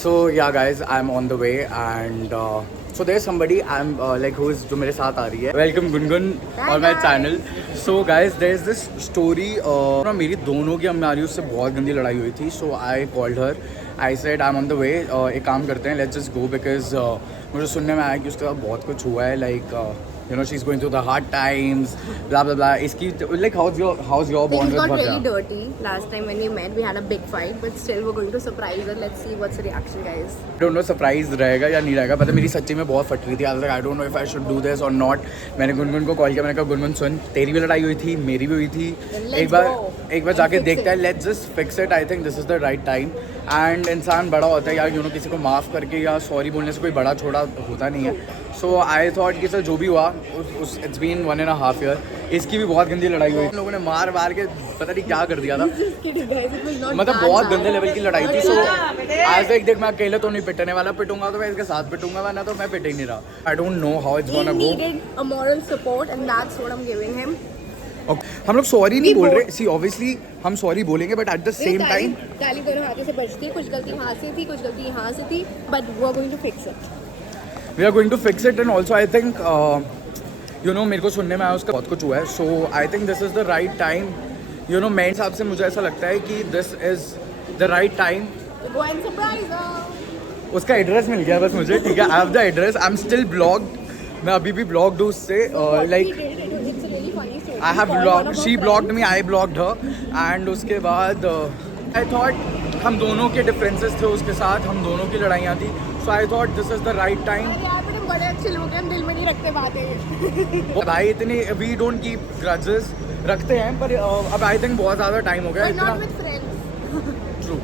So yeah guys, I'm on the way and so there's somebody I'm like who is जो मेरे साथ आ रही है. Welcome Gungun on my channel. So guys, there's this story ना मेरी दोनों की हमारी उससे बहुत गंदी लड़ाई हुई थी. So I called her. I said I'm on the way. एक काम करते हैं, let's just go because मुझे सुनने में आया कि उसके साथ बहुत कुछ हुआ है like you know she's going through the hard times blah blah blah. इसकी like how's your bond with Things got Bhavya? really dirty last time when we met. We had a big fight, but still we're going to surprise her. Let's see what's the reaction, guys. I don't know surprise रहेगा या नहीं रहेगा. पता मेरी सच्ची में बहुत फट रही थी. I was like I don't know if I should do this or not. मैंने गुनगुन को कॉल किया. मैंने कहा गुनगुन सुन, तेरी भी लड़ाई हुई थी, मेरी भी हुई थी. एक बार जाके देखते हैं. Let's just fix it. I think this is the right time. And इंसान बड़ा होता है यार, you know किसी को माफ़ करके या सॉरी बोलने से कोई बड़ा छोड़ा होता नहीं है. So I thought कि सर जो भी हुआ उस it's been 1.5 year. इसकी भी बहुत गंदी लड़ाई हुई. लोगों ने मार के पता नहीं क्या कर दिया था. मतलब बहुत गंदे लेवल की लड़ाई थी. So आज देख मैं अकेले तो नहीं पिटने वाला. पिटूंगा तो मैं इसके साथ पिटूंगा, वरना तो मैं पिट ही नहीं रहा. I don't know how it's gonna go. He needed a moral support and that's what I'm giving him. हम लोग सॉरी नहीं बोल रहे. सी ऑब्वियसली हम सॉरी बोलेंगे but at the same time गाली दोनों हाथों से बचती है. कुछ गलती वहाँ से थी, कुछ गलती यहाँ से थी, but we're going to fix it. We are going to fix it and also I think you know मेरे को सुनने में आया उसका बहुत कुछ हुआ है. So I think this is the right time. You know मेरे हिसाब से मुझे ऐसा लगता है कि this is the right time. Go and surprise her. उसका एड्रेस मिल गया बस मुझे. ठीक है, I have the address. I'm still blocked. मैं अभी भी blocked हूँ उससे. Like I have blocked. She blocked me. I blocked her. And उसके बाद I thought हम दोनों के differences थे उसके साथ. हम दोनों की लड़ाइयाँ थी. So I thought this is the right time. यार बड़े बड़े अच्छे लोग हैं, दिल में नहीं रखते बातें. भाई इतने we don't keep grudges. रखते हैं पर अब I think बहुत ज़्यादा टाइम हो गया. But not with friends. True.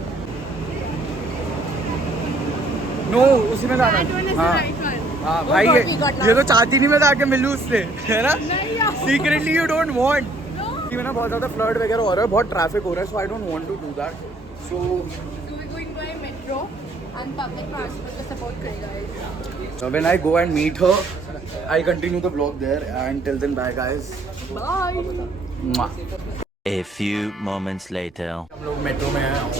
No, उसी में जाना. That one is the right one. हाँ Oh भाई God, we got ये तो lost. चाहती नहीं मैं जाके मिलूँ उससे, है ना? नहीं यार. Secretly you don't want. No. कि ना बहुत ज़्यादा फ्लर्ट वगैरह हो रहा है, बहुत ट्रैफिक हो रहा है, so I don't want to do that. So We're going by metro and public transport to support guys. when I go and meet her, I'll continue the vlog there. And till then, bye guys. Bye. Mwah. A few moments later. हम लोग metro में हैं और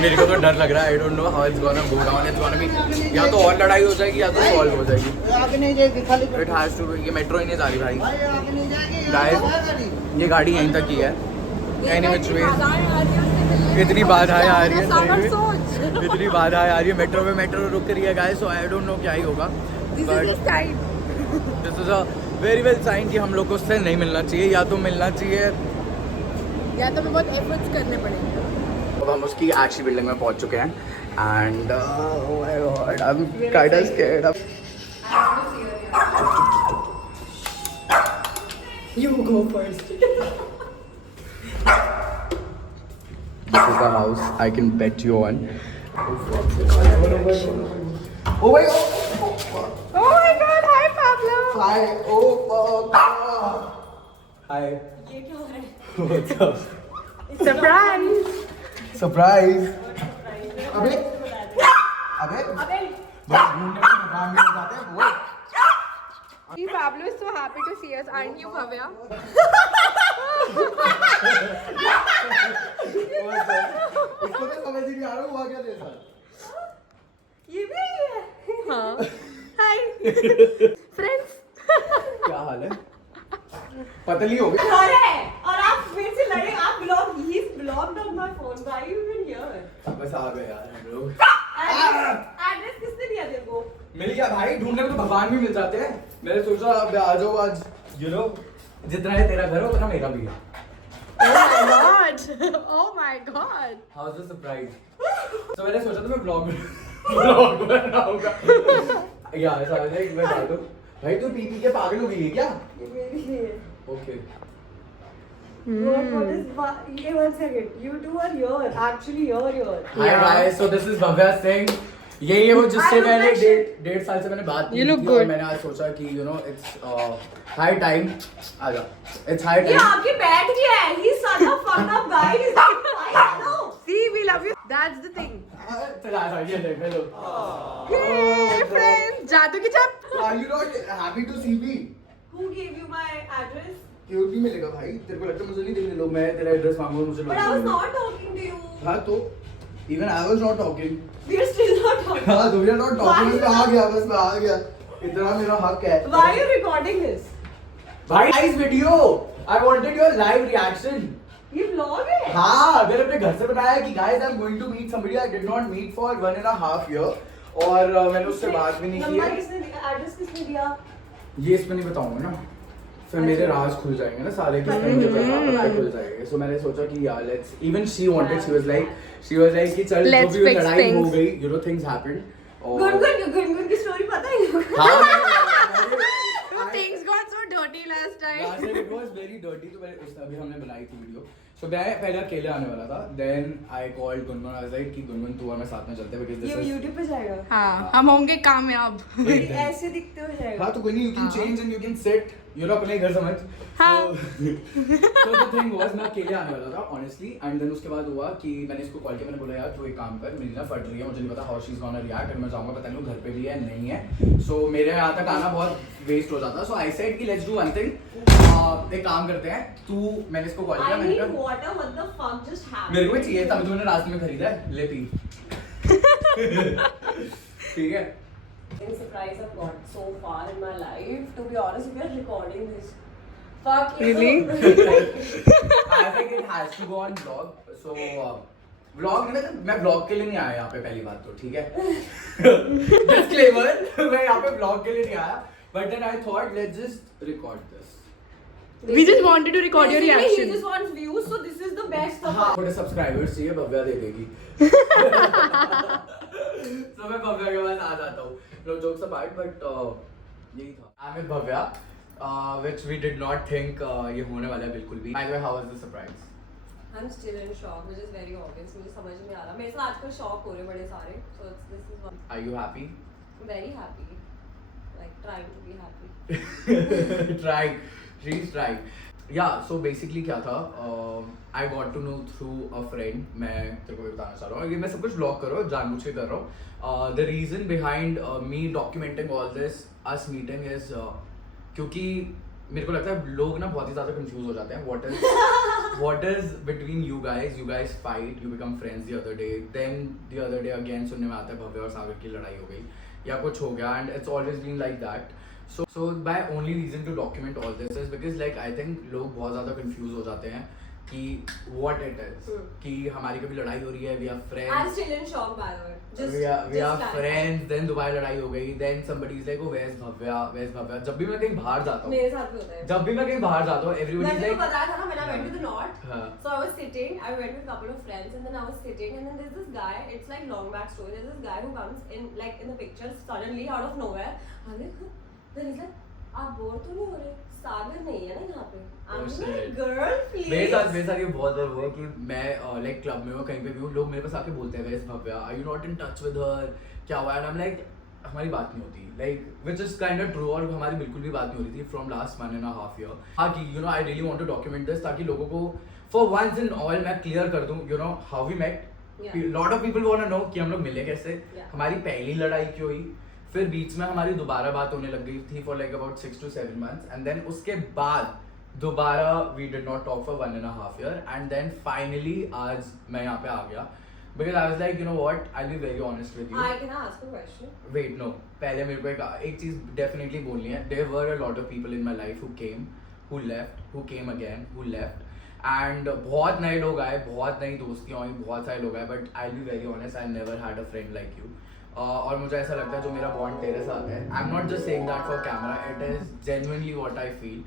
मेरे को तो डर लग रहा है. I don't know how it's gonna go down. It's gonna be या तो और लड़ाई हो जाएगी या तो सॉल्व हो जाएगी. It has to be. ये मेट्रो ही नहीं जा रही भाई. Guys, ये गाड़ी यहीं तक ही है. Any which way. इतनी बाधाएं आ रही है. इतनी बाधाएं आ रही है. मेट्रो रुक रही है guys. So I don't know क्या ही होगा. This is a very well sign कि हम लोग को उससे नहीं मिलना चाहिए या तो मिलना चाहिए या तो हमें बहुत एफर्ट्स करने पड़ेंगे. अब हम उसकी एक्चुअली बिल्डिंग में पहुंच चुके हैं and oh my god, I'm kind of scared. You go first. This is the house I can bet you on. Oh my god. Oh my God! Hi Pablo. Hi. Oh god. Hi. ये क्या हो रहा है? What's up? Surprise. Surprise. अबे बस घूमने के दुकान में जाते हैं वो. Pablo is so happy to see us, aren't you, Bhavya? इसको तो समझ ही नहीं आ रहा हुआ क्या जैसा. ये भी है. हाँ. Hi. Friends. क्या हाल है? पतली हो गई. और आप फिर से लड़े. आप block, he is blocked on my phone. Why you even here? बस आ गए यार हम लोग. एड्रेस किसने दिया तेरे को? मिल गया भाई. ढूंढने में तो भगवान भी मिल जाते हैं. मैंने सोचा अब आ जाओ आज. You know, जितना है तेरा घर उतना मेरा भी है. Oh my God. Oh my God. How's the surprise? तो मैंने सोचा था मैं ब्लॉग बनाऊंगा. यार सारे एक बार बता दो भाई, तू पी के पागल हो गई है क्या? ये मेरी है. ओके. What is ये one second. You two are here. Actually here. Hi guys, so this is Bhavya Singh. ये वो जिससे मैंने 1.5 साल से मैंने बात की थी और मैंने आज सोचा कि you know it's high time. आजा. It's high ये time. आके बैठ गया है. He's such a fucked up guy. He's like, I know. See, we love you. That's the thing. चला आ ये देख हेलो. Hey friends. जादू की छप. Are you not happy to see me? Who gave you my address? क्यों नहीं मिलेगा भाई? तेरे को लगता है मुझे नहीं देखने लोग. मैं तेरा एड्रेस मांगूंगा मुझे. But I was not talking to you. हाँ तो Even I was not talking. We're still not talking. हाँ, we are not talking. Why? मैं आ गया, बस मैं आ गया. इतना मेरा हक है. Why are you recording this? भाई, nice video. I wanted your live reaction. ये vlog है? हाँ, मैंने अपने घर से बताया कि guys I'm going to meet somebody I did not meet for 1.5 year. और मैंने उससे बात भी नहीं की नंबर है. किसने दिया? एड्रेस किसने दिया? ये इसमें नहीं बताऊंगा ना. फिर मेरे राज खुल जाएंगे ना सारे के मुझे पता खुल जाएंगे. सो मैंने सोचा कि यार let's even she wanted she was like कि चल जो Let's भी fix लड़ाई हो things. गई you know things happened. Gungun की स्टोरी पता है इनको? हाँ, Things got so dirty last time. last time it was very dirty. तो मैंने अभी हमने बनाई थी वीडियो. So मैं पहले अकेले आने वाला था. Then I called Gungun. I was like कि गुनगुन तू और मैं साथ में चलते हैं because ये this is YouTube पे जाएगा? हाँ, हम होंगे कामयाब. एकदम. ऐसे दिखते हो जाएगा? हाँ तो कोई नहीं, you can हाँ. change and you can sit. You know अपने घर समझ. हाँ. So the thing was मैं अकेले आने वाला था honestly and then उसके बाद हुआ कि मैंने इसको कॉल किया. मैंने बोला यार तू एक काम कर, मेरी ना फट रही है, मुझे नहीं पता how she's gonna react and मैं जाऊँगा पता नहीं वो घर पे भी है नहीं है. So मेरे यहाँ तक आना बहुत वेस्ट हो जाता. So I said कि let's do one thing. एक काम करते हैं. तू मैंने इसको कॉल किया. I मैंने need कहा water. What the fuck just happened? मेरे को भी चाहिए था, तूने रास्ते में खरीदा है, ले पी. ठीक है. Surprise I've got so far in my life. To be honest, if you're recording this, fuck you. Really? I think it has to go on vlog. So vlog मैं vlog के लिए नहीं आया यहाँ पे, पहली बात तो ठीक है. Disclaimer, मैं यहाँ पे vlog के लिए नहीं आया. But then I thought let's just record this. We just wanted to record your Basically, reaction. He just wants views, so this is the best of हाँ, थोड़े सब्सक्राइबर्स चाहिए, भव्या दे देगी. So मैं भव्या के पास आ जाता हूँ. No jokes apart, but यही था. I'm with Bhavya, which we did not think ये होने वाला है बिल्कुल भी. By the way, how was the surprise? I'm still in shock, which is very obvious. मुझे समझ नहीं आ रहा. मेरे साथ आजकल shock हो रहे बड़े सारे. So this is one. Are you happy? Very happy. Like trying to be happy. Trying. She's trying. Yeah, so basically क्या था? I got to know through a friend. मैं तेरे को भी बताना चाह रहा हूँ. ये मैं सब कुछ vlog कर रहा हूँ, जानबूझ के कर रहा हूँ. The reason behind me documenting all this, us meeting is क्योंकि मेरे को लगता है लोग ना बहुत ही ज़्यादा confused हो जाते हैं. What is between you guys? You guys fight, you become friends the other day. Then the other day again सुनने में आता है भव्या और सागर की लड़ाई हो गई या कुछ हो गया, and it's always been like that. So my only reason to document all this is because like I think लोग बहुत ज़्यादा confused हो जाते हैं कि what it is. कि हमारी कभी लड़ाई हो रही है, we are friends. I'm still in shock, by the way. we are like friends. Then दोबारा लड़ाई हो गई. Then somebody is like, oh where's Bhavya? Where's Bhavya? जब भी मैं कहीं बाहर जाता हूँ. मेरे साथ भी होता है. जब भी मैं कहीं बाहर जाता हूँ, everybody is मैंने like. तो बताया था ना, when I went to the north. हाँ. So I was sitting. I went with a couple of friends, and then I was sitting, and then there's this guy. It's like long back story. There's this guy who comes in like in the picture suddenly out of nowhere. Then he's like, आप bore तो नहीं हो रहे? सागर नहीं है ना यहाँ पे. I'm like, girl, please. मेरे साथ ये बहुत बार हुआ कि मैं लाइक क्लब में हूँ, कहीं पे भी हूँ, लोग मेरे पास आके बोलते हैं where's Bhavya? Are you not in touch with her? क्या हुआ? And I'm like, हमारी बात नहीं होती. Like which is kind of true, और हमारी बिल्कुल भी बात नहीं हो रही थी from last 1.5 year. हाँ कि you know I really want to document this ताकि लोगों को for once and all मैं clear कर दूँ you know how we met. Yeah. Lot of people wanna know कि हम लोग मिले कैसे, Yeah. हमारी पहली लड़ाई क्यों हुई, फिर बीच में हमारी दोबारा बात होने लग गई थी for like about 6 to 7 months, and then उसके बाद दोबारा we did not talk for 1.5 year, and then finally आज मैं यहाँ पे आ गया because I was like you know what, I'll be very honest with you. I can ask a question. Wait no, पहले मेरे को एक चीज़ definitely बोलनी है. There were a lot of people in my life who came, who left, who came again, who left. And बहुत नए लोग आए, बहुत नई दोस्तियाँ हुई, बहुत सारे लोग आए, but I'll be very honest, I never had a friend like you. और मुझे ऐसा लगता है जो मेरा बॉन्ड तेरे साथ है, I'm not just saying that for camera, it is genuinely what I feel.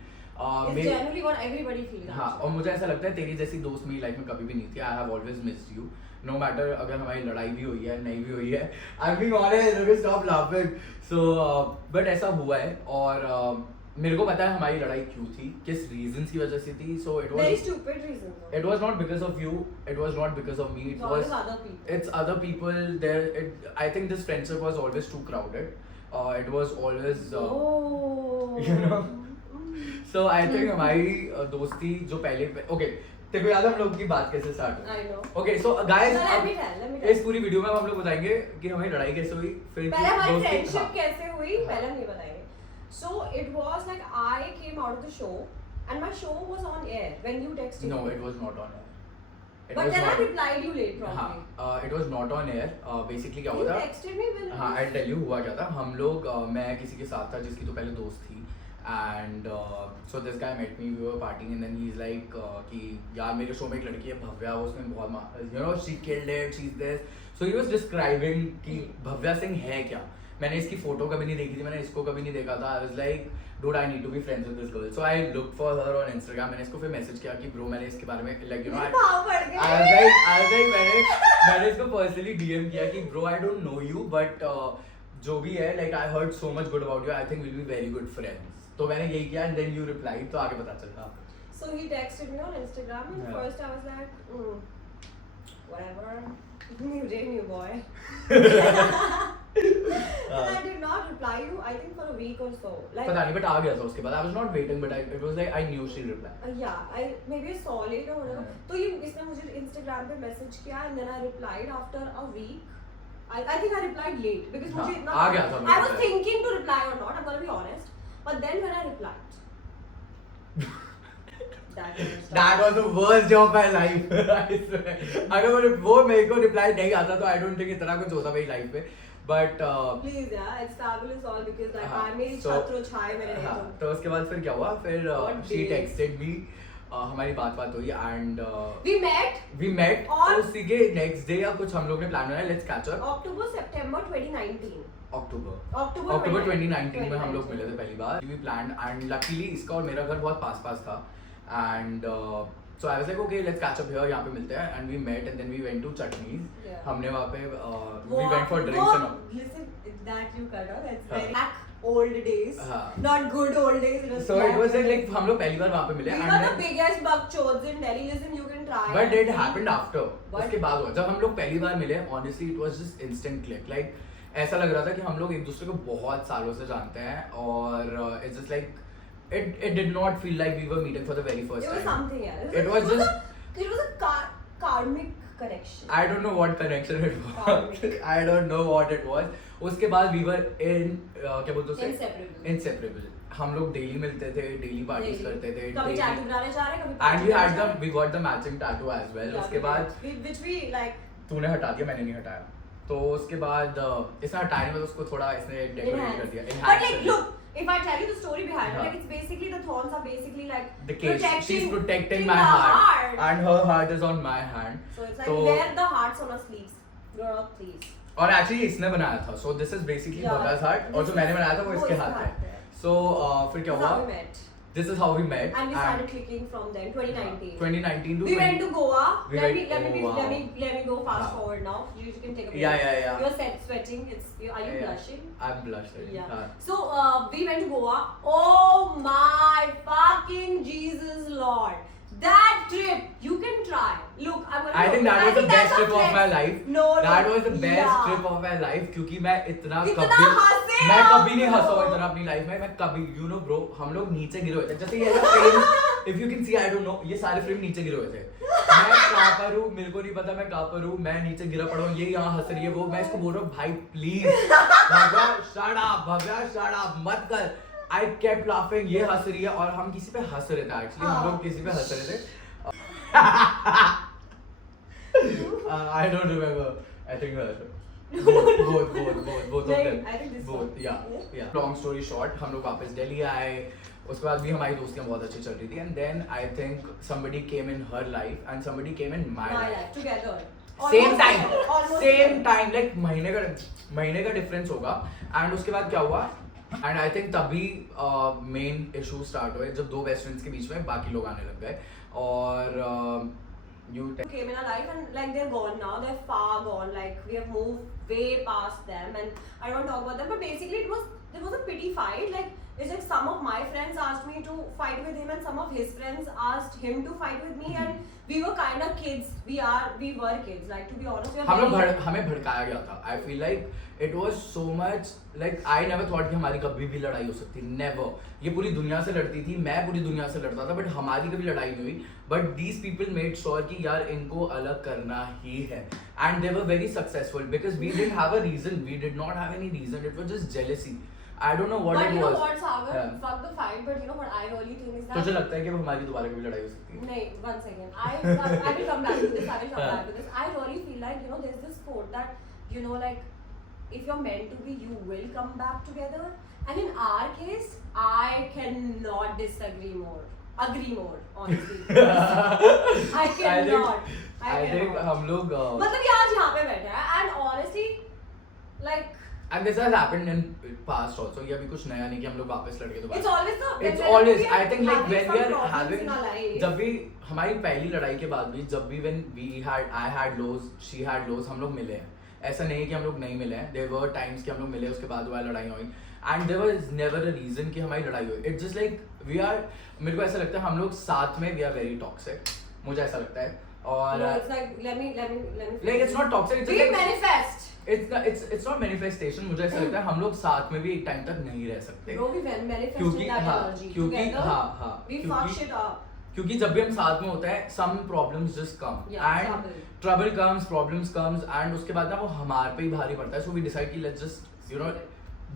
It's generally what everybody feels. हाँ, और मुझे ऐसा लगता है तेरी जैसी दोस्त मेरी लाइफ में कभी भी नहीं थी. I have always missed you. No matter अगर हमारी लड़ाई भी हुई है, नहीं भी हुई है. I'm being honest, okay, stop laughing. So, but ऐसा हुआ है और मेरे को पता है हमारी लड़ाई क्यों थी, किस reasons की वजह से थी. So it was very stupid reasons. It was not because of you. It was not because of me. It was other people. It's other people. There. I think this friendship was always too crowded. It was always. Oh. You know. So I think हमारी दोस्ती जो पहले okay. तेरे को याद है हम लोग की बात कैसे स्टार्ट हुई? I know. Okay, so guys, Let me tell. इस पूरी वीडियो में हम लोग बताएंगे कि हमारी लड़ाई कैसे हुई, फिर पहले हमारी दोस्ती- फ्रेंडशिप हाँ. कैसे हुई पहले हम ये बताएंगे. So it was like I came out of the show and my show was on air when you texted No, me. it was not on air. It But was then I not- replied you late probably. हाँ, it was not on air. Basically क्या You हुआ था? texted me when. हाँ, I'll tell you हुआ क्या था. हम लोग मैं किसी के साथ था जिसकी तो पहले दोस्त थी. And so this guy met me. We were partying and then he's like कि यार मेरे शो में एक लड़की है भव्या, उसमें बहुत she killed it. She's this. So he was describing कि भव्या सिंह है क्या. मैंने इसकी फोटो कभी नहीं देखी थी, मैंने इसको कभी नहीं देखा था. I was like, dude, I need to be friends with this girl. So I looked for her on Instagram. मैंने इसको फिर मैसेज किया कि bro मैंने इसके बारे में like you know I was like मैंने इसको personally DM किया कि bro I don't know you but जो भी है like I heard so much good about you. I think we'll be very good friends. तो मैंने यही किया and then you replied तो आगे पता चला. So he texted me on Instagram and Yeah. first I was like, whatever, new boy. And I did not reply you. I think for a week or so. Like, पता नहीं but आ गया था उसके बाद. I was not waiting but it was like I knew she'll reply. yeah, I maybe saw late or whatever. Yeah. तो ये इसने मुझे Instagram पे message किया and then I replied after a week. I think I replied late because हाँ, मुझे इतना आ गया था I मेरे was pass. thinking to reply or not. I'm gonna be honest. But then when I replied, That was the worst day of my life. I swear. अगर वो मेरे को reply नहीं आता तो I don't think इतना कुछ होता मेरी life में. But please yeah, it's fabulous all because like हाँ, I मेरी so- छत्र छाए मेरे हाँ, लिए तो उसके बाद फिर क्या हुआ फिर What she days? texted me हमारी बात हुई and We met we met और- तो उसी के next day या कुछ हम लोग ने plan बनाया let's catch up October September 2019. October October 2019 में हम लोग मिले थे पहली बार. We planned and luckily इसका और मेरा घर बहुत पास था and so I was like okay let's catch up here यहाँ पे मिलते हैं and we met and then we went to Chutneys. Yeah. हमने वहाँ पे we went for drinks and all. Listen, that you cut off. That's हाँ. very back old days. हाँ. Not good old days. So it was like हम लोग पहली बार वहाँ पे मिले We and were the then biggest buckchodes in Delhi. Listen, you can try. but and it see. happened after. What? उसके बाद हुआ जब हम लोग पहली बार मिले honestly it was just instant click like ऐसा लग रहा था कि हम लोग एक दूसरे को बहुत सालों से जानते हैं और it's just like it did not feel like we were meeting for the very first It was time. something else. It was just It was a karmic connection. I don't know what connection it was. Karmic. I don't know what it was. उसके बाद we were in क्या बोलते हैं उसे? Inseparable. Inseparable. हम लोग daily मिलते थे, डेली पार्टीज Daily. करते थे, कभी daily- tattoo बनाने जा रहे हैं, कभी and party we had करने जा the रहे we got the matching tattoo as well. हैं. उसके Yeah, बाद which we like तूने हटा दिया, मैंने नहीं हटाया. तो उसके बाद इसने हटाने में तो उसको थोड़ा इसने डेकोरेट कर दिया. But Enhance like, कर दिया. look, if I tell you the story behind it, हाँ. like it's basically the thorns are basically like The case. She's protecting my the heart, and her heart is on my hand. So it's like तो- wear the hearts on our sleeves, girl, please. और actually इसने बनाया था. So this is basically Yeah. Bhabha's heart और जो मैंने बनाया था वो इसके हाथ में. So फिर क्या This is how हुआ? we met. This is how we met. And we started clicking from then, 2019. 2019 to We went to Goa. We Let went- me oh, wow. let me go fast हाँ. forward now. You can take a Yeah, picture. yeah. You're sweating. Are you blushing? I'm blushing. Yeah. हाँ. So we went to Goa. Oh my fucking Jesus Lord! That trip you can try. Look, I'm gonna. I think that was the best trip of my life. No, That was the best yeah. trip of my life क्योंकि मैं इतना इतना कभी हंसे मैं हम कभी नहीं हंसा हूँ लोग। इतना अपनी लाइफ में. मैं कभी you know bro हम लोग नीचे गिरे हुए थे. जैसे ये frame if you can see I don't know ये सारे फ्रेम नीचे गिरे हुए थे. मैं कहाँ पर हूँ मेरे को नहीं पता मैं कहाँ पर हूँ. मैं नीचे गिरा पड़ा हूँ. ये यहाँ हंस रही है वो. मैं इसको बोल रहा हूँ भाई प्लीज भव्या shut up मत कर. I kept laughing. ये हंस रही है और हम किसी पे हंस रहे थे एक्चुअली. हम लोग किसी पे हंस रहे थे. I don't remember. I think both of Like, them. I think this Both, one. yeah. Long story short, हम लोग वापस दिल्ली आए. उसके बाद भी हमारी दोस्तियाँ बहुत अच्छी चल रही थी. And then I think somebody came in her life and somebody came in my life. Together. Same Almost time, together, almost same together. time, like महीने का डिफरेंस होगा. And उसके बाद क्या हुआ? And I think तभी मेन इशू स्टार्ट हुए जब दो बेस्ट फ्रेंड्स के बीच में बाकी लोग आने लग गए. और you Came in our life and like they're gone now. They're far gone. Like we have moved way past them, and I don't want to talk about them. But basically, there was a pity fight. Like it's like some of my friends asked me to fight with him, and some of his friends asked him to fight with me, and we were kind of kids. We were kids. Like to be honest, we were very- हमें भड़काया गया था. I feel like it was so much like I never thought कि हमारी कभी भी लड़ाई हो सकती. Never. ये पूरी दुनिया से लड़ती थी. मैं पूरी दुनिया से लड़ता था. But हमारी कभी लड़ाई नहीं हुई. But these people made sure कि यार इनको अलग करना ही है. And they were very successful because we didn't have a reason. We did not have any reason. It was just jealousy. I don't know what But it you know was. what, Sagar? Yeah. Fuck the fight, but you know what I really think is that. तुझे लगता है कि अब हमारी दोबारा कभी लड़ाई हो सकती है? No, 1 second. I will come back to this. I will come Yeah. back to this. I really feel like, you know, there's this quote that, you know, like, if you're meant to be, you will come back together. And in our case, I cannot disagree more. Agree more, honestly. I cannot. I think हम लोग मतलब ये आज यहाँ पे बैठे हैं and honestly, like, and this has happened in past also. ये अभी कुछ नया नहीं कि हम लोग वापस लड़के दोबारा. it's always the. It's whenever always. we are I think like having when some we are problems having, in our life, जब भी हमारी पहली लड़ाई के बाद भी जब भी when I had lows, she had lows, हम लोग मिले हैं. ऐसा नहीं है कि हम लोग नहीं मिले हैं. There were times कि हम लोग मिले उसके बाद दोबारा लड़ाई हुई. And there was never a reason कि हमारी लड़ाई हुई. It's just like we are. मेरे को ऐसा लगता है हम लोग साथ में we are very toxic. मुझे ऐसा लगता है. और no, it's like let me. like it's not toxic. It's We just like, manifest. it's not manifestation. मुझे ऐसा लगता है हम लोग साथ में भी एक टाइम तक नहीं रह सकते. Bro, we manifest क्योंकि that हाँ, energy क्योंकि together. हाँ We fuck क्योंकि shit up. क्योंकि जब भी हम साथ में होते हैं some problems just come Yeah, and trouble comes, problems comes and उसके बाद ना वो हमारे पे ही भारी पड़ता है. So we decide कि let's just you know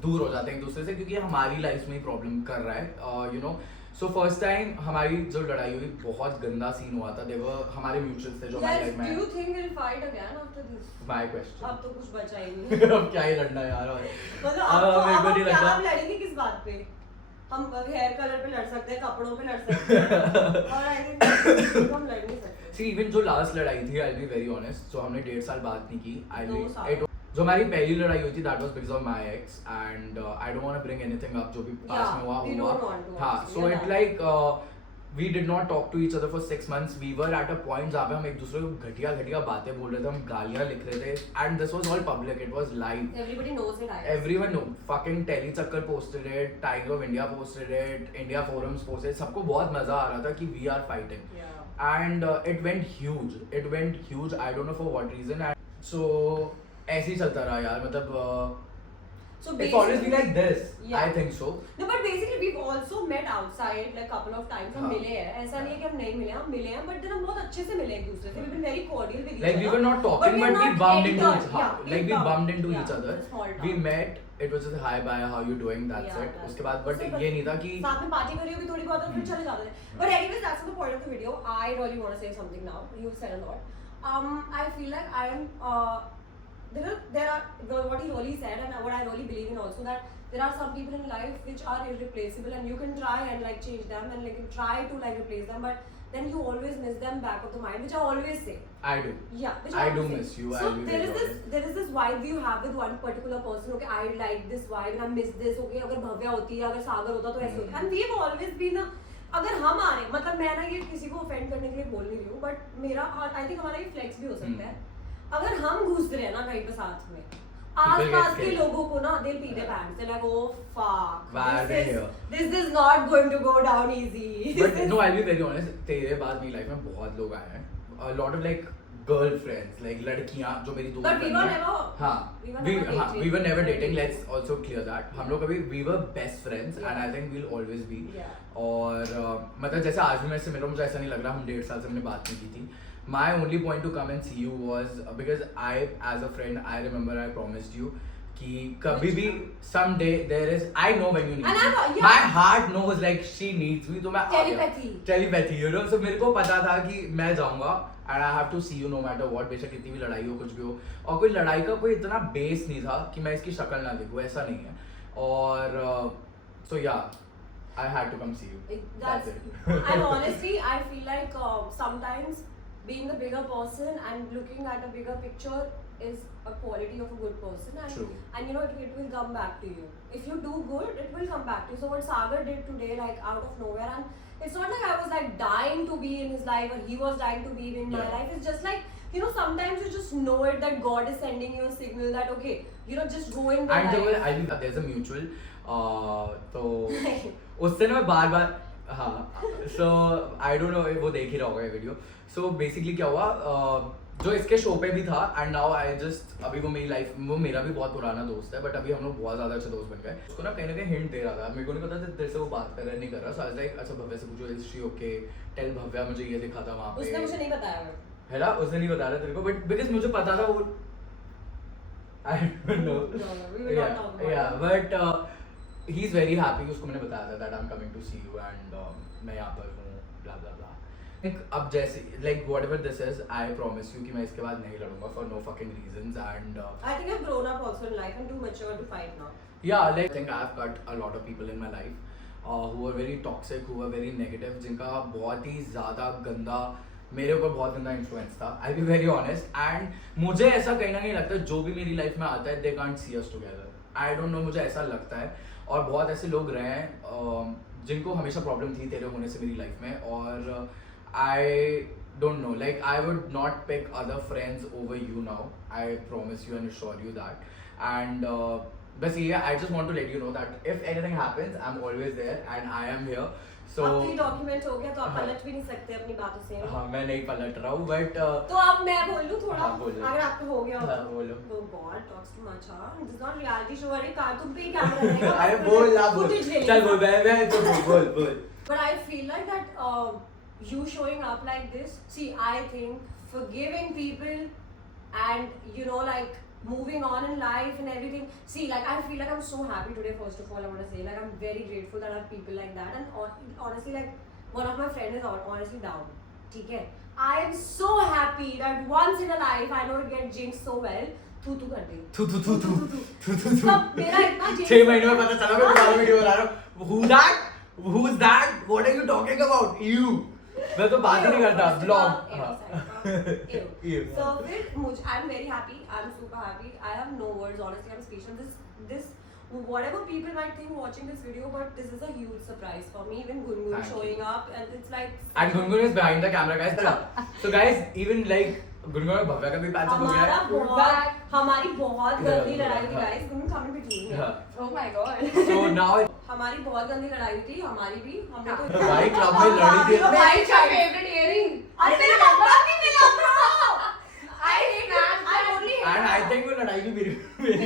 दूर हो जाते हैं एक दूसरे से क्योंकि हमारी लाइफ में ही प्रॉब्लम कर रहा है. You know, so first time हमारी जो लड़ाई हुई बहुत गंदा सीन हुआ था. They were हमारे mutuals थे जो हमारी Yes, लाइफ do you में. think we'll fight again after this? My question. अब तो कुछ बचा ही नहीं. अब क्या ही लड़ना है यार. मतलब अब मेरे को नहीं क्या लगता. हम लड़ेंगे किस बात पे? हम हेयर कलर पे लड़ सकते हैं, कपड़ों पे लड़ सकते हैं. और I think हम लड़ नहीं सकते. See, even जो लास्ट लड़ाई थी, I'll be very honest, so हमने 1.5 साल बात नहीं की. 2 साल. जो हमारी पहली लड़ाई हुई थी, that was because of my ex, and I don't want to bring anything up जो भी पास में हुआ. we don't want to, हाँ, honestly, so yeah. it like we did not talk to each other for 6 months. We were at a point जहाँ पे हम एक दूसरे को घटिया बातें बोल रहे थे, हम गालियाँ लिख रहे थे, and this was all public. It was live. Everybody knows it. I guess. Everyone know. Fucking Telly Chakkar posted it, Tiger of India posted it, India Forums posted it. सबको बहुत मजा आ रहा था कि we are fighting. Yeah. And it went huge. It went huge. I don't know for what reason. And so ऐसे ही चलता रहा यार. मतलब So it's always been like this. Yeah. I think so. No, but basically we've also met outside like couple of times. हम हाँ. मिले हैं. ऐसा नहीं है कि हम नहीं मिले, हम मिले हैं. But then हम बहुत अच्छे से मिले एक दूसरे से. We've been very cordial with each Like other. we were not talking, but we not bumped into entered. each other. Yeah, Like we bumped into yeah, each other. small We talk. met. It was just hi bye, how you doing? That's Yeah, it. that's उसके it. बाद but उसके ये नहीं था कि साथ में party करी होगी थोड़ी बहुत और फिर चले जाते थे. But anyways, that's not the point of the video. I really want to say something now. You've said a lot. I feel like I am. There are what he really said and what I really believe in also, that there are some people in life which are irreplaceable and you can try and like change them and like try to like replace them, but then you always miss them back of the mind, which I always say. I do. Yeah, which I do always say. miss you. So I'll be very honest. there is this vibe you have with one particular person. Okay, I like this vibe and I miss this. Okay, अगर भव्या होती है, अगर सागर होता तो ऐसे होता. And we've always been अगर हम आ रहे हैं, मतलब मैं ना ये किसी को ऑफेंड करने के लिए बोल नहीं रही हूँ, बट मेरा आई थिंक हमारा ये फ्लेक्स भी हो सकता है. अगर हम घुस रहे हैं ना कहीं पे साथ में, आस-पास के लोगों को ना they'll pee their pants. They're like, oh fuck, Why are they here? this is not going to go down easy. But no, I'll be very honest. तेरे बाद मेरी लाइफ में बहुत लोग आए हैं. A lot of like girlfriends, like लड़कियाँ जो मेरी दोस्त But we were never. हाँ, we were never we were never dating. Let's also clear that. हम लोग कभी we were best friends and I think we'll always be. Yeah. और मतलब जैसे आज भी मैं इससे मिल रहा हूँ, मुझे ऐसा नहीं लग रहा हम 1.5 साल से हमने बात नहीं की थी. My only point to come and see you was because I, as a friend, I remember I promised you कि कभी भी someday there is, I know when you need And me. yeah. My heart knows like she needs me, तो मैं आ गया. Telepathy, you know. So मेरे को पता था कि मैं जाऊँगा and I have to see you no matter what. बेशक कितनी भी लड़ाई हो, कुछ भी हो. और कोई लड़ाई का कोई इतना बेस नहीं था कि मैं इसकी शक्ल ना देखूँ, ऐसा नहीं है. और so yeah, I had to come see you. That's it. And honestly, I feel like sometimes being the bigger person and looking at a bigger picture is a quality of a good person, and True. and you know it will come back to you. If you do good, it will come back to you. So what Sagar did today, like out of nowhere, and it's not like I was like dying to be in his life or he was dying to be in my Yeah. life. It's just like, you know, sometimes you just know it that God is sending you a signal that okay, you know, just go in the And life. there's a mutual. तो उससे ना बार बार हाँ. So I don't know वो देख ही रहा होगा ये video. So basically क्या हुआ, जो इसके शो पे भी था एंड नाउ आई जस्ट अभी वो मेरी लाइफ, वो मेरा भी बहुत पुराना दोस्त है बट अभी हम लोग बहुत ज़्यादा अच्छे दोस्त बन गए. उसको ना कहीं हिंट दे रहा था, मेरे को नहीं पता था तेरे से वो बात कर रहा है नहीं कर रहा. सो आई वाज लाइक अच्छा भव्या से पूछो, is she okay, tell Bhavya मुझे ये दिखा था वहाँ पे. उसने मुझे नहीं बताया. है ना, उसने नहीं बता रहा तेरे को बट बिकॉज मुझे पता था वो I don't know. No, we will not talk about yeah, it. but he is very happy, उसको मैंने बताया था that I am coming to see you and मैं यहाँ पर हूँ ब्ला ब्ला ब्ला। अब जैसे like whatever this is, I promise you कि मैं इसके बाद नहीं लड़ूंगा for no fucking reasons and I think I've grown up also in life and too mature to fight now. yeah, like I think I've cut a lot of people in my life who are very toxic, who are very negative, जिनका बहुत ही ज़्यादा गंदा मेरे ऊपर बहुत गंदा influence था। आई be very honest and मुझे ऐसा कहीं ना कहीं लगता है जो भी मेरी लाइफ में आता है they can't see us together. I don't know, मुझे ऐसा लगता है। और बहुत ऐसे लोग रहे हैं जिनको हमेशा प्रॉब्लम थी तेरे होने से मेरी लाइफ में, और आई don't know, like I would not pick other friends over you now, I promise you and assure you that. And bas ye I just want to let you know that if anything happens I'm always there and I am here, so अब तो ये document हो गया तो आप हाँ। पलट भी नहीं सकते अपनी बातों से। हाँ मैं नहीं पलट रहा हूँ बट तो अब मैं बोल लूँ थोड़ा, हाँ, बोलो। अगर आपको हो गया हो हाँ, तो। बोलो। Oh God, talks too much, huh? This is not reality show, अरे कार तुम पे ही कैमरा रहेगा। अरे बोल ना बोल, Footage ले चल लेगा। बोल मैं तो बोल बोल। But I feel like that you showing up like this, see, I think forgiving people and you know like moving on in life and everything. See, like I feel like I'm so happy today. First of all, I want to say like I'm very grateful that I have people like that. And honestly, like one of my friends is honestly down. Okay, I am so happy that once in a life I know it gets jinxed so well. तू कर दे। तू सब मेरा इतना jinx 6 महीने में पता चला मैं पुराना वीडियो बना रहा हूँ। Who's that? What are you talking about? You. मैं तो बात ही नहीं करता ब्लॉग। So फिर मुझे I'm very happy, I'm super happy, I have no words, honestly I'm speechless. This whatever people might think watching this video, but this is a huge surprise for me. Even Gungun Thank you. showing up and it's like And Gungun is behind the camera, guys. So guys, even like Gungun और भव्या का भी patch up हो गया है। हमारी बहुत गंदी लड़ाई हुई हाँ। guys, Gungun coming between me. हाँ। Oh my god. So now हमारी बहुत गंदी लड़ाई हुई थी, हमारी भी, हमने तो भाई क्लब में लड़ी थी। Why is your favorite earring? अरे मेरा नंबर भी मिला bro. I only And I think वो लड़ाई भी मेरी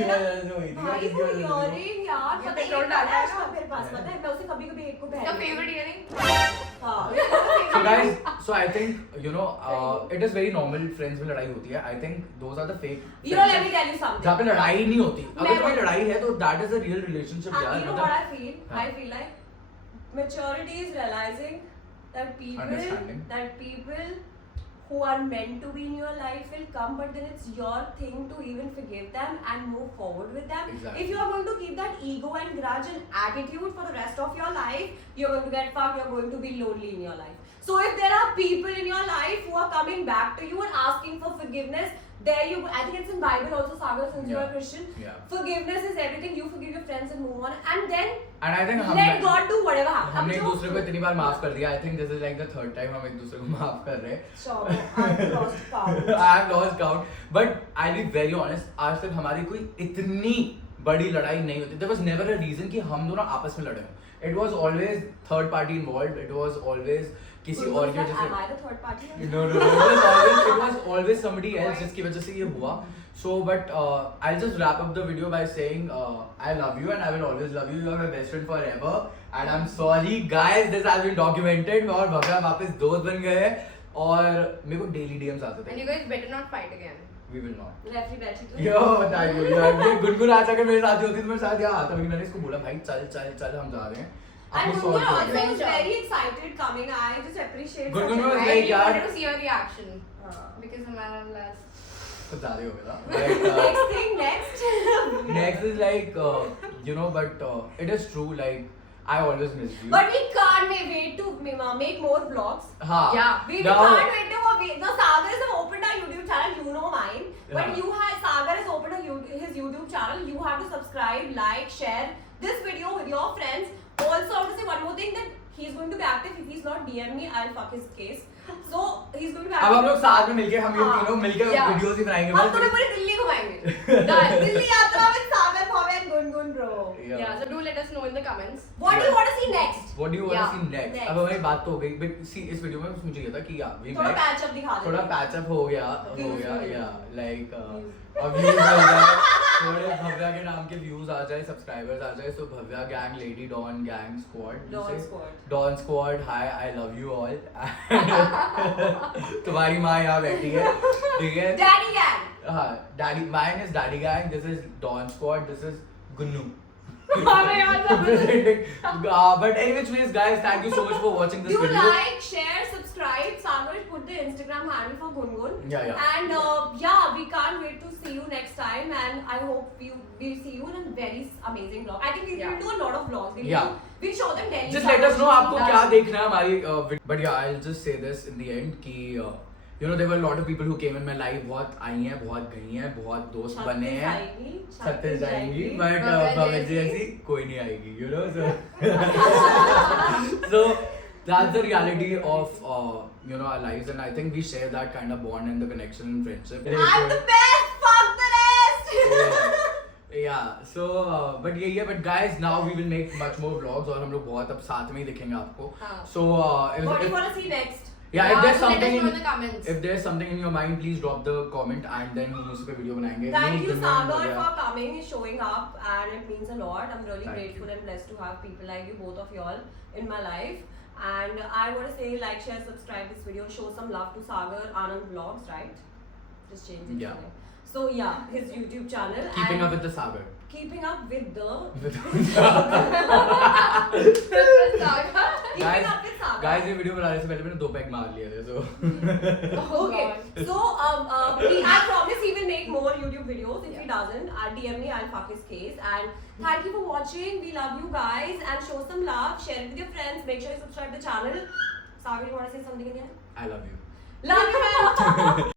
वजह से हुई थी। भाई वो earring यार, ये पता पेट्रोल नहीं डाला डाला है है मेरे पास, पता है मैं उसे कभी-कभी एक को पहन Your लेती हूँ। favorite earring? हाँ। So guys, so I think you know it is very normal friends में लड़ाई होती है। I think those are the fake You know, let me tell you something. जहाँ पे लड़ाई नहीं होती। अगर मैं कोई बोल- लड़ाई है तो that is a real relationship यार। You know what I feel? हाँ। I feel like maturity is realizing that Understanding. people who are meant to be in your life will come, but then it's your thing to even forgive them and move forward with them. Exactly. If you are going to keep that ego and grudge and attitude for the rest of your life, you're going to get fucked, you're going to be lonely in your life. So if there are people in your life who are coming back to you and asking for forgiveness, there you go. I think it's in Bible also, Sagar, since you are Yeah. Christian. Yeah. Forgiveness is everything. You forgive your friends and move on, and then And I think let God do whatever happens. हमने एक अब जो- दूसरे को इतनी बार माफ कर दिया। I think this is like the third time हम एक दूसरे को माफ कर रहे हैं। Sure, I've lost count. I have lost count, but I'll be very honest, आज तक हमारी कोई इतनी बड़ी लड़ाई नहीं होती। There was never a reason कि हम दोनों आपस में लड़े हों। It was always third party involved. It was always किसी और की वजह Am I से। the third party? No. It was always somebody else जिसकी वजह से ये हुआ। So, but I'll just wrap up the video by saying I love you and I will always love you. You are my best friend forever. And I'm sorry, guys. This has been documented. मैं और भव्या वापस दोस्त बन गए हैं और मेरे को daily DMs आते And थे। you guys better not fight again. We will not. Referee बैठी थी। यो thank you यार। ये गुनगुन आज अगर मेरे साथ ही होती तो मेरे साथ यहाँ आता। मैंने इसको बोला भाई चल हम जा रहे हैं। And आपको Gungun solve कर also दिया। was very excited coming. I just appreciate. Gungun such a- was I like, really यार- wanted to see your reaction हाँ. because हमारा last. कुछ ज़्यादा ही हो गया था। But, Next thing, next. next is like you know, but it is true. Like I always miss you. But we can't wait to make more vlogs. हाँ. Yeah. We Now- can't wait to no, Sagar has opened a YouTube channel, you know mine. But Yeah. Sagar has opened his YouTube channel. You have to subscribe, like, share this video with your friends. Also, I want to say one more thing that he's going to be active. If he's not DM me, I'll fuck his case. So he's going to be active. अब हम लोग साथ में मिलके हम ये हाँ. तीनों मिलके Yeah. वीडियोस ही बनाएंगे। हम तुम्हें पूरी दिल्ली घुमाएंगे। Done. दिल्ली यात्रा with Sagar, Bhavya and Gungun, bro. Yeah. So do let us know in the comments. What do you want to see next? What do you want Yeah. to see next? Next. अब हमारी बात तो हो गई। But see इस video में मुझे ये था कि yeah, we थोड़ा met. पैच अप दिखा दे। थोड़ा पैच अप हो गया Views. yeah, like अब व्यूज मिल जाए, थोड़े भव्या के नाम के व्यूज आ जाए, सब्सक्राइबर्स आ जाए। So Bhavya gang, lady don gang squad, Dawn Squad. Don squad, hi I love you all. तुम्हारी माँ यहाँ बैठी है, ठीक है? Daddy gang. हाँ, daddy, mine is daddy gang, this is Dawn squad, this is Gunnu, हमें याद है। But anyways, guys, thank you so much for watching this Do video. like, share, subscribe. Sagar put the Instagram handle for Gungun. Yeah. And yeah, we can't wait to see you next time. And I hope we'll see you in a very amazing vlog. I think we will do a lot of vlogs. Yeah. We'll show them Delhi. Just let us know आपको क्या देखना है हमारी video. But yeah, I'll just say this in the end कि you know there were a lot of people who came in my life. बहुत आई हैं, बहुत गई हैं, बहुत दोस्त बने हैं. छत्तीस जाएंगी, but भवेश जैसी कोई नहीं आएगी. You know, so that's the reality of you know our lives, and I think we share that kind of bond and the connection and friendship. I'm the best. Fuck the rest. Yeah, so but yeah, but guys, now we will make much more vlogs और हम लोग बहुत अब साथ में ही दिखेंगे आपको. So What do you want to see next? yeah, if there's so let us something know in the comments. if there's something in your mind, please drop the comment and then हम उस पे video बनाएंगे. Thank you, News Sagar, वगैरह. for coming, showing up, and it means a lot. I'm really Thank grateful you. and blessed to have people like you, both of y'all, in my life. And I want to say, like, share, subscribe this video, show some love to Sagar Anand Vlogs, right? Just change it. Yeah. today. So yeah, his YouTube channel. Keeping and up with the Sagar. Keeping up with the. Guys, Keeping up with Sagar. guys, ये video बनाने से पहले मैंने 2 pack मार लिए थे, so Okay, so I promise he will make more YouTube videos. If he doesn't, DM me, I'll fuck his case. And thank you for watching. We love you guys, and show some love. Share it with your friends. Make sure you subscribe to the channel. Sagar, you want to say something again? I love you. Love you, man.